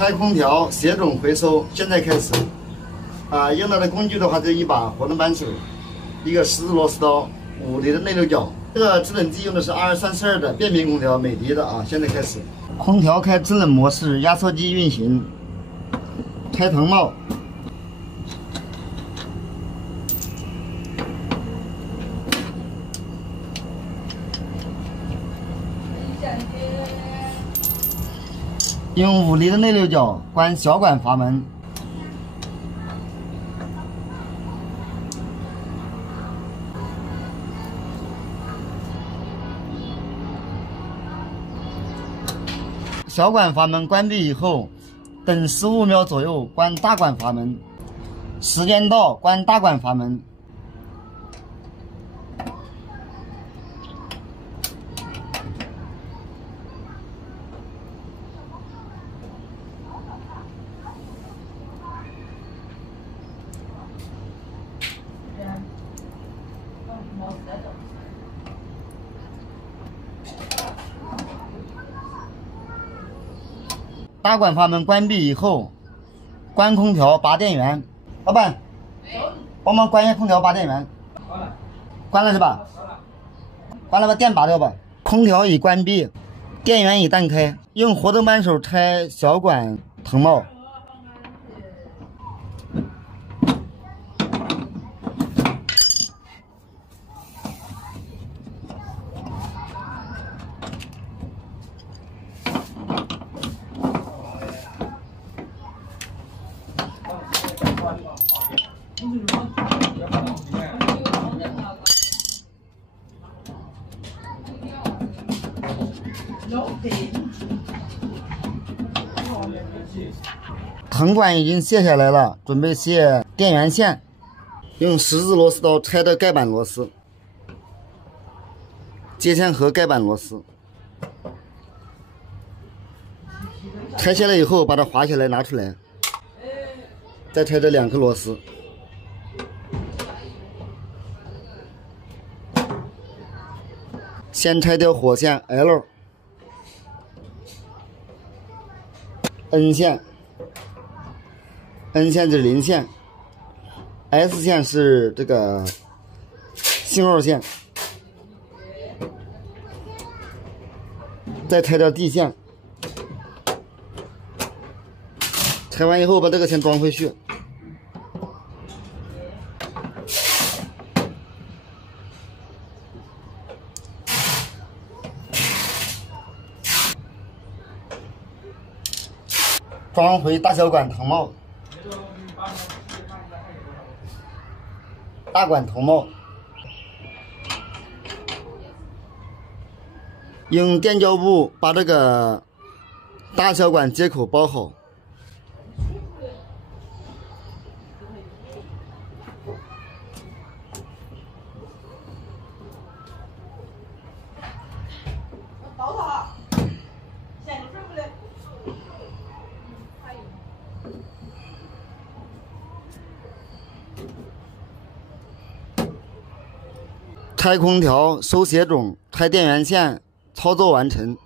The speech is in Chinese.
拆空调、卸种、回收，现在开始。用到的工具的话，就一把活动扳手，一个十字螺丝刀，5厘的内六角。这个制冷剂用的是2232的变频空调，美的啊。现在开始，空调开制冷模式，压缩机运行，拆藤帽。 用5厘的内六角关小管阀门，小管阀门关闭以后，等15秒左右关大管阀门，时间到关大管阀门。 大管阀门关闭以后，关空调拔电源。老板，帮忙关一下空调拔电源。关了是吧？关了把电拔掉吧。空调已关闭，电源已断开，用活动扳手拆小管藤帽。 藤管已经卸下来了，准备卸电源线。用十字螺丝刀拆的盖板螺丝，接线盒盖板螺丝。拆下来以后，把它划下来拿出来，再拆这2颗螺丝。 先拆掉火线 L，N 线，N 线是零线 ，S 线是这个信号线，再拆掉 D 线，拆完以后把这个线装回去。 装回大小管藤帽，大管藤帽，用电胶布把这个大小管接口包好。拆空调、收鞋种、拆电源线，操作完成。